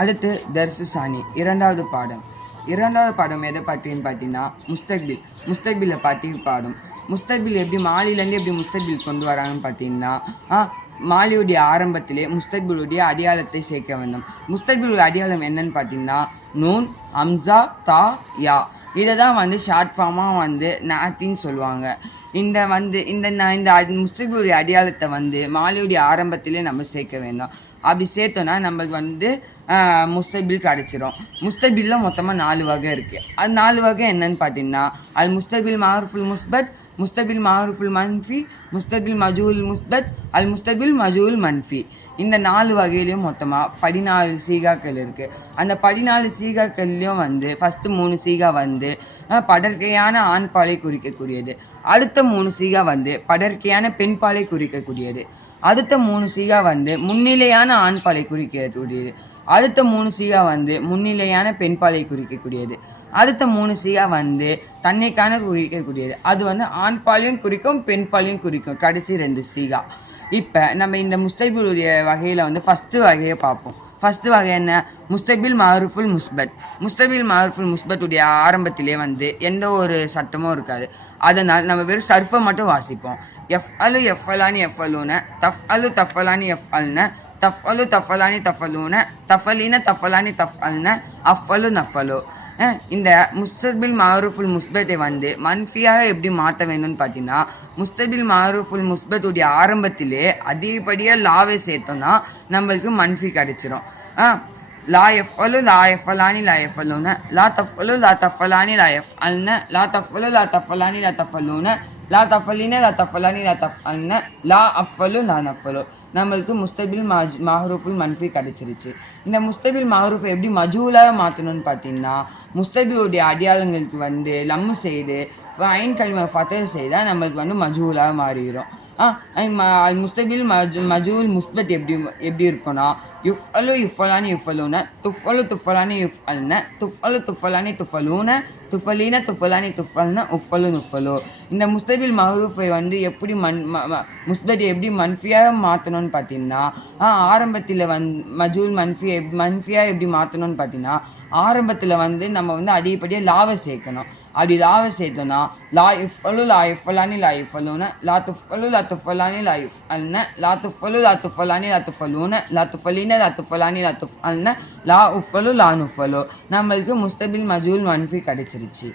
அடுத்து தர்சு சானி இரண்டாவது பாடம் எதை பற்றின்னு பார்த்தீங்கன்னா முஸ்தக்பிலை பற்றி பாடம். முஸ்தக்பில் எப்படி மாலிலேருந்து எப்படி முஸ்தக்பில் கொண்டு வராங்கன்னு பார்த்தீங்கன்னா மாலியுடைய ஆரம்பத்திலே முஸ்தக்பிலுடைய அடையாளத்தை சேர்க்க வேண்டும். முஸ்தக்பிலுடைய அடையாளம் என்னன்னு பார்த்தீங்கன்னா நூன், ஹம்சா, தா, யா. இதை தான் ஷார்ட் ஃபார்மாக நாத்தின்னு சொல்லுவாங்க. இந்த முஸ்தக்பிலுடைய அடையாளத்தை மாலியுடைய ஆரம்பத்திலே நம்ம சேர்க்க வேண்டும். அப்படி சேர்த்தோன்னா நம்மளுக்கு முஸ்தக்பில் கிடச்சிரும். முஸ்தக்பிலில் மொத்தமாக 4 வகை இருக்குது. அது 4 வகை என்னன்னு பார்த்தீங்கன்னா அல் முஸ்தக்பில் மாரூஃபுல் முஸ்பத், முஸ்தக்பில் மாரூஃபுல் மன்ஃபி, முஸ்தக்பில் மஜூல் முஸ்பத், அல் முஸ்தக்பில் மஜூல் மன்ஃபி. இந்த 4 வகையிலையும் மொத்தமாக 14 சீகாக்கள் இருக்குது. அந்த 14 சீகாக்கள்லையும் ஃபஸ்ட்டு 3 சீகா படர்க்கையான ஆண் பாலை குறிக்கக்கூடியது. அடுத்த 3 சீகா படர்க்கையான பெண் பாலை குறிக்கக்கூடியது. அடுத்த 3 சீகா முன்னிலையான ஆண் பாலை குறிக்கக்கூடியது. அடுத்த 3 சீகா முன்னிலையான பெண் பாலை குறிக்கக்கூடியது. அடுத்த 3 சீகா தன்னைக்கான குறிக்கக்கூடியது. அது ஆண் பாலையும் குறிக்கும், பெண் பாலையும் குறிக்கும். கடைசி 2 சீகா. இப்போ நம்ம இந்த முஸ்தக்பிலுடைய வகையில் ஃபஸ்ட்டு வகையை பார்ப்போம். ஃபஸ்ட்டு வகை என்ன? முஸ்தக்பில் மாரூஃபுல் முஸ்பத். முஸ்தக்பில் மாரூஃபுல் முஸ்பத்துடைய ஆரம்பத்திலே எந்த ஒரு சட்டமும் இருக்காது. அதனால் நம்ம வெறும் சர்ஃபை மட்டும் வாசிப்போம். எஃப்அலு எஃப்அலானி எஃப்அலூன, தஃப்அலு தஃப்அலானி எஃப்அல்ன, தஃப்அலு தஃப்அலானி தஃப்அலூன, தஃபலீன தஃப்அலானி தஃப்அல்ன, அஃப்அலு நஃப்அலு. இந்த முஸ்தக்பில் மாரூஃபுல் முஸ்பத்தை மன்ஃபியாக எப்படி மாற்ற வேணும்னு பார்த்தீங்கன்னா முஸ்தக்பில் மாரூஃபுல் முஸ்பத்துடைய ஆரம்பத்திலே அதிகப்படியாக லாவை சேர்த்தோம்னா நம்மளுக்கு மன்ஃபி கிடைச்சிரும். லா எஃப்அலு லா எஃப்அலானி லா எஃப்அலூன, லா தஃப்அலு லா தஃப்அலானி லா எஃப்அல்ன, லா தஃப்அலு லா தஃப்அலானி லா தஃப்அலூன, லா தஃபலீன லா தஃப்அலானி லா தஃப்அல்ன, லா அஃப்அலு லா நஃப்அலு. நம்மளுக்கு முஸ்தக்பில் மாரூஃபுல் மன்ஃபி கிடைச்சிருச்சு. இந்த முஸ்தக்பில் மாரூஃபை எப்படி மஜூலாக மாற்றணும்னு பார்த்தீங்கன்னா முஸ்தக்பிலுடைய அடையாளங்களுக்கு லம்மு செய்து ஐன் கலிமா ஃபத்தஹ் செய்தால் நம்மளுக்கு மஜூலாக மாறிடும். முஸ்தக்பில் மஜூல் முஸ்பத் எப்படி இருக்குன்னா யுஃப்அலு யுஃப்அலானி யுஃப்அலூன, துஃப்அலு துஃப்அலானி யுஃப்அல்ன, துஃப்அலு துஃப்அலானி துஃப்அலூன, துஃபலீன துஃபலானி துஃபல்ன, உஃப்அலு நுஃபலு. இந்த முஸ்தக்பில் மஹ்ரூஃபை எப்படி முஸ்பத் எப்படி மன்ஃபியாக மாற்றணும்னு பார்த்தீங்கன்னா ஆரம்பத்தில் மஜூல் மன்ஃபியாக எப்படி மாற்றணும்னு பார்த்தீங்கன்னா ஆரம்பத்தில் நம்ம அதிகப்படியாக லாவை சேர்க்கணும். அப்படி லாவை சேர்த்தோன்னா லா இஃப்அலு லா இஃப்அலானி லா இஃப்அலூன, லா துஃப்அலு லா துஃப்அலானி லா இஃப்அல்ன, லா துஃப்அலு லா துஃப்அலானி லா துஃப்அலூன, லா துஃபலீன லா துஃப்அலானி லா துஃப்அல்ன, லா உஃப்அலு லா நுஃபலு. நம்மளுக்கு முஸ்தக்பில் மஜூல் மன்ஃபி கிடைச்சிருச்சு.